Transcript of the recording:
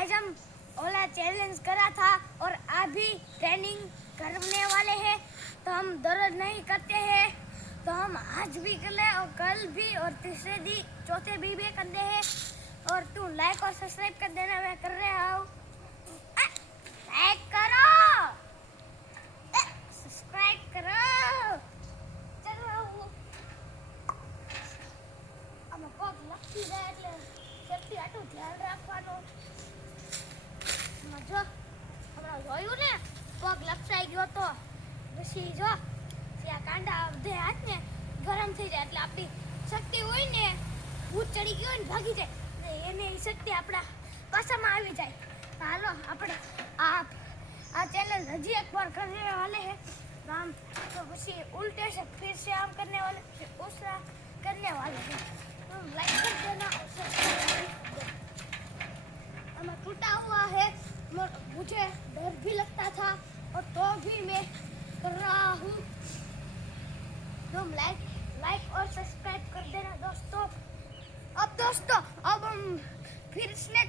आज हम ओला चैलेंज करा था और अभी ट्रेनिंग करने वाले हैं। तो हम दर्द नहीं करते हैं, तो हम आज भी कर ले और कल भी और तीसरे दिन चौथे भी कर दे हैं। और तू लाइक और सब्सक्राइब कर देना, मैं कर रहा हूँ। लाइक करो, सब्सक्राइब करो। चलो અમે પગ લપસી જાય એટલે સેફટી આટલું ધ્યાન રાખવાનું. જો હમણાં જોયું ને, પગ લપસાઈ ગયો તો પછી જો આ કાંડા બધે હાથને ગરમ થઈ જાય એટલે આપણી શક્તિ હોય ને ભૂત ચડી ગયો ને ભાગી જાય એને એ શક્તિ આપણા પાસામાં આવી જાય. હાલો આપણે આ चैलेंज हजी एक बार करने वाले हैं. हम तो પછી उल्टे से फिर से हम करने वाले, फिर दूसरा करने वाले हैं. लाइक कर देना. हमें टूटा हुआ है, मुझे डर भी लगता था और तो भी मैं कर रहा हूँ. तुम लाइक और सब्सक्राइब कर देना दोस्तों. अब हम फिर से